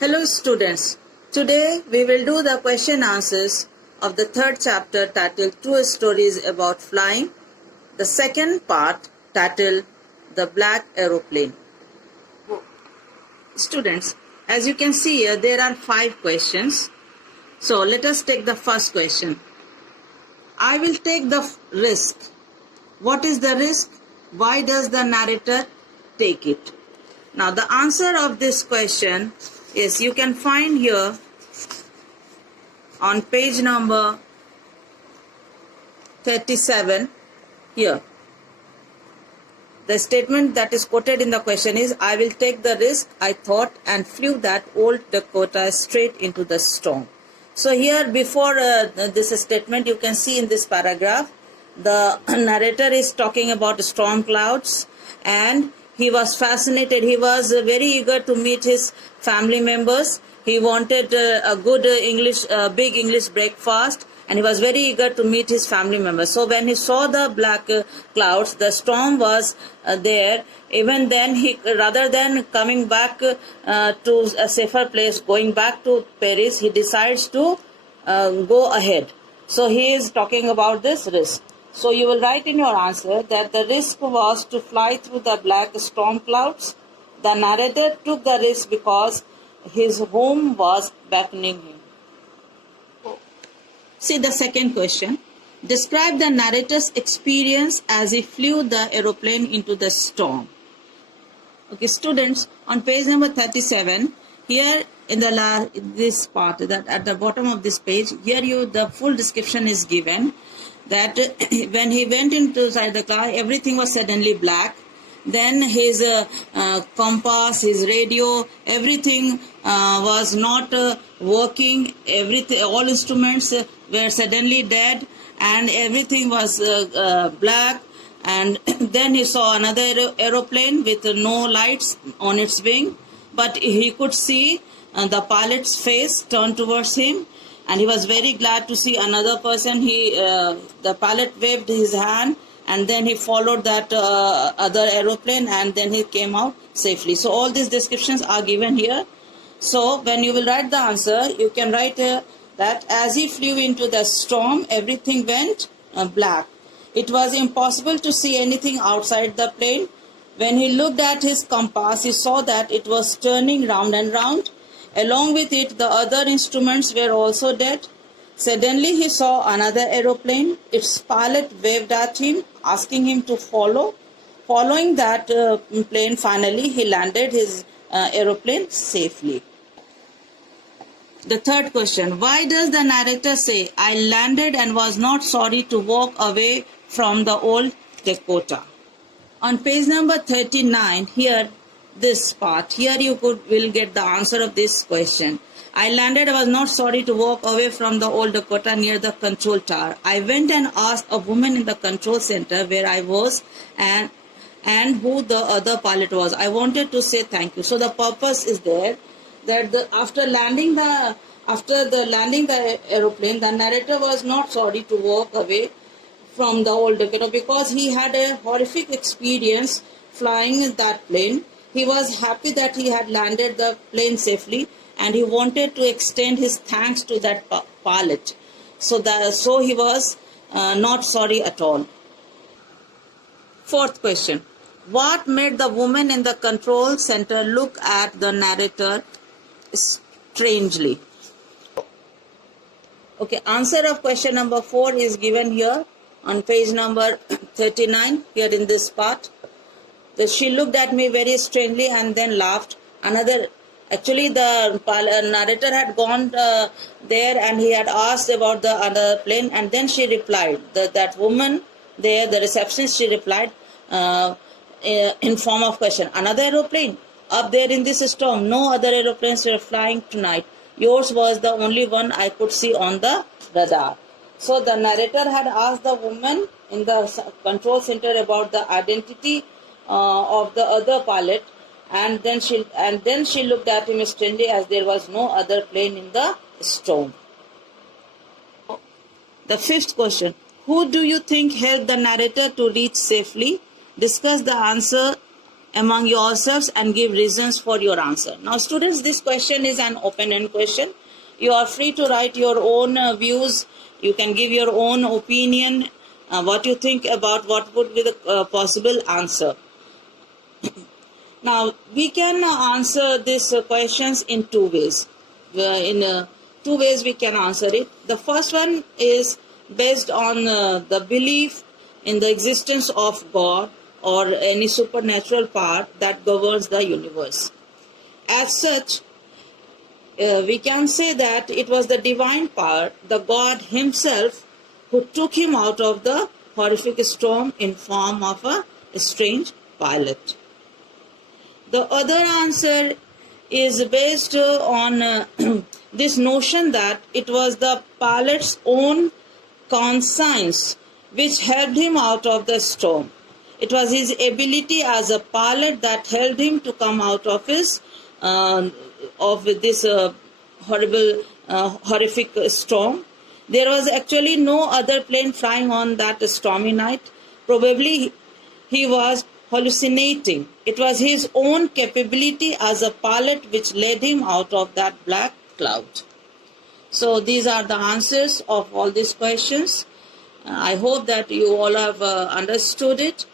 Hello students, today we will do the question answers of the third chapter titled True Stories About Flying, the second part titled The Black Aeroplane. Students, as you can see here, there are 5 questions. So let us take the first question. I will take the risk. What is the risk? Why does the narrator take it? Now the answer of this question is you can find here on page number 37 here. The statement that is quoted in the question is, I will take the risk, I thought, and flew that old Dakota straight into the storm. So here before this statement, you can see in this paragraph, the narrator is talking about storm clouds, and he was fascinated. He was very eager to meet his family members. He wanted a good big English breakfast, and he was very eager to meet his family members. So when he saw the black clouds, the storm was there. Even then, rather than coming back to a safer place, going back to Paris, he decides to go ahead. So he is talking about this risk. So you will write in your answer that the risk was to fly through the black storm clouds. The narrator took the risk because his home was beckoning him. See the second question. Describe the narrator's experience as he flew the aeroplane into the storm. Okay, students, on page number 37, here in this part, that at the bottom of this page, here the full description is given. That when he went inside the car, everything was suddenly black. Then his compass, his radio, everything was not working. Everything, all instruments were suddenly dead, and everything was black. And then he saw another aeroplane with no lights on its wing, but he could see the pilot's face turned towards him. And he was very glad to see another person. The pilot waved his hand, and then he followed that other aeroplane, and then he came out safely. So all these descriptions are given here. So when you will write the answer, you can write that as he flew into the storm, everything went black. It was impossible to see anything outside the plane. When he looked at his compass, he saw that it was turning round and round. Along with it, the other instruments were also dead. Suddenly, he saw another aeroplane. Its pilot waved at him, asking him to follow. Following that plane, finally, he landed his aeroplane safely. The third question. Why does the narrator say, I landed and was not sorry to walk away from the old Dakota? On page number 39, here, this part, here you will get the answer of this question. I landed, I was not sorry to walk away from the old Dakota near the control tower. I went and asked a woman in the control center where I was and who the other pilot was. I wanted to say thank you. So the purpose is there that after landing the aeroplane, the narrator was not sorry to walk away from the old Dakota because he had a horrific experience flying that plane. He was happy that he had landed the plane safely, and he wanted to extend his thanks to that pilot. So he was not sorry at all. Fourth question. What made the woman in the control center look at the narrator strangely? Okay, answer of question number 4 is given here on page number 39, here in this part. She looked at me very strangely and then laughed. Actually, the narrator had gone there and he had asked about the other plane, and then she replied. That woman there, the receptionist, she replied in form of question. Another aeroplane? Up there in this storm, no other aeroplanes were flying tonight. Yours was the only one I could see on the radar. So the narrator had asked the woman in the control center about the identity of the other pilot, and then she looked at him strangely as there was no other plane in the storm. The fifth question. Who do you think helped the narrator to reach safely? Discuss the answer among yourselves and give reasons for your answer. Now, students, this question is an open-end question. You are free to write your own views. You can give your own opinion, what you think about what would be the possible answer. Now, we can answer these questions in two ways. In two ways we can answer it. The first one is based on the belief in the existence of God or any supernatural power that governs the universe. As such, we can say that it was the divine power, the God himself, who took him out of the horrific storm in form of a strange pilot. The other answer is based on this notion that it was the pilot's own conscience which helped him out of the storm. It was his ability as a pilot that helped him to come out of his this horrific storm. There was actually no other plane flying on that stormy night. Probably he was hallucinating. It was his own capability as a pilot which led him out of that black cloud. So these are the answers of all these questions. I hope that you all have understood it.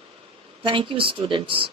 Thank you, students.